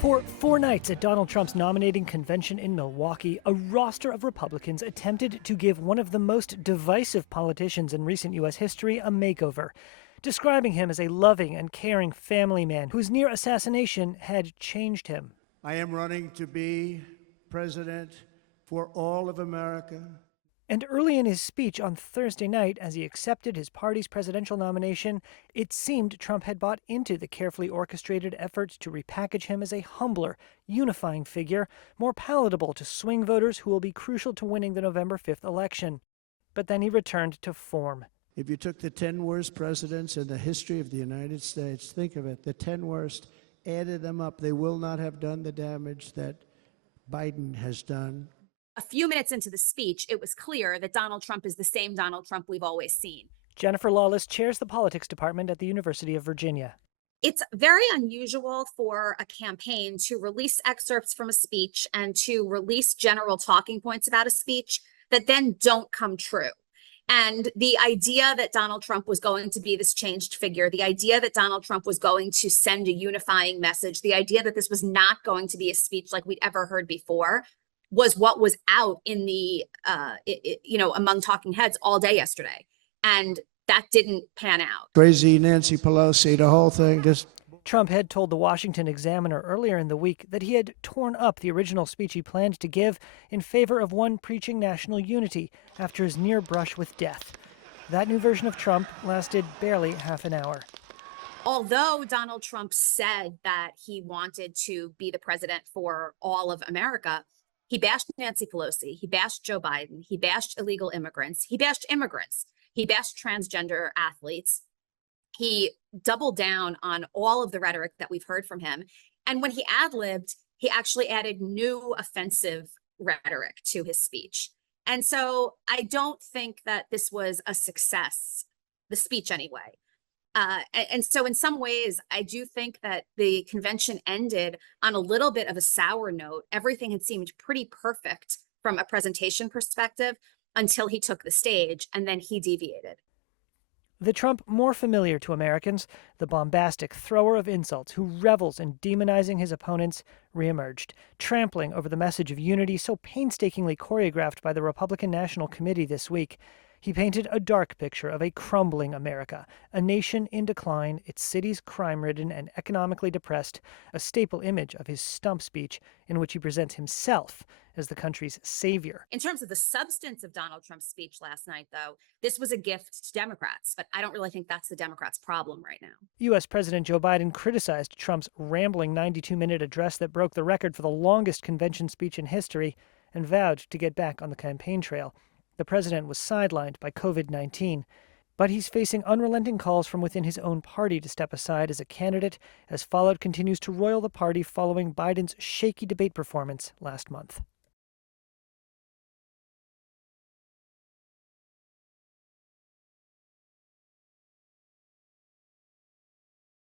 For 4 nights at Donald Trump's nominating convention in Milwaukee, a roster of Republicans attempted to give one of the most divisive politicians in recent U.S. history a makeover, describing him as a loving and caring family man whose near assassination had changed him. I am running to be president for all of America. And early in his speech on Thursday night, as he accepted his party's presidential nomination, it seemed Trump had bought into the carefully orchestrated efforts to repackage him as a humbler, unifying figure, more palatable to swing voters who will be crucial to winning the November 5th election. But then he returned to form. If you took the 10 worst presidents in the history of the United States, think of it, the 10 worst, added them up, they will not have done the damage that Biden has done. A few minutes into the speech, it was clear that Donald Trump is the same Donald Trump we've always seen. Jennifer Lawless chairs the politics department at the University of Virginia. It's very unusual for a campaign to release excerpts from a speech and to release general talking points about a speech that then don't come true. And the idea that Donald Trump was going to be this changed figure, the idea that Donald Trump was going to send a unifying message, the idea that this was not going to be a speech like we'd ever heard before, was what was out in the, among talking heads all day yesterday. And that didn't pan out. Crazy Nancy Pelosi, the whole thing just... Trump had told the Washington Examiner earlier in the week that he had torn up the original speech he planned to give in favor of one preaching national unity after his near brush with death. That new version of Trump lasted barely half an hour. Although Donald Trump said that he wanted to be the president for all of America, he bashed Nancy Pelosi, he bashed Joe Biden, he bashed illegal immigrants, he bashed immigrants, he bashed transgender athletes. He doubled down on all of the rhetoric that we've heard from him. And when he ad-libbed, he actually added new offensive rhetoric to his speech. And so I don't think that this was a success, the speech anyway. And so in some ways, I do think that the convention ended on a little bit of a sour note. Everything had seemed pretty perfect from a presentation perspective until he took the stage, and then he deviated. The Trump more familiar to Americans, the bombastic thrower of insults who revels in demonizing his opponents, reemerged, trampling over the message of unity so painstakingly choreographed by the Republican National Committee this week. He painted a dark picture of a crumbling America, a nation in decline, its cities crime-ridden and economically depressed, a staple image of his stump speech in which he presents himself as the country's savior. In terms of the substance of Donald Trump's speech last night, though, this was a gift to Democrats, but I don't really think that's the Democrats' problem right now. U.S. President Joe Biden criticized Trump's rambling 92-minute address that broke the record for the longest convention speech in history and vowed to get back on the campaign trail. The president was sidelined by COVID-19, but he's facing unrelenting calls from within his own party to step aside as a candidate, as Fallout continues to roil the party following Biden's shaky debate performance last month.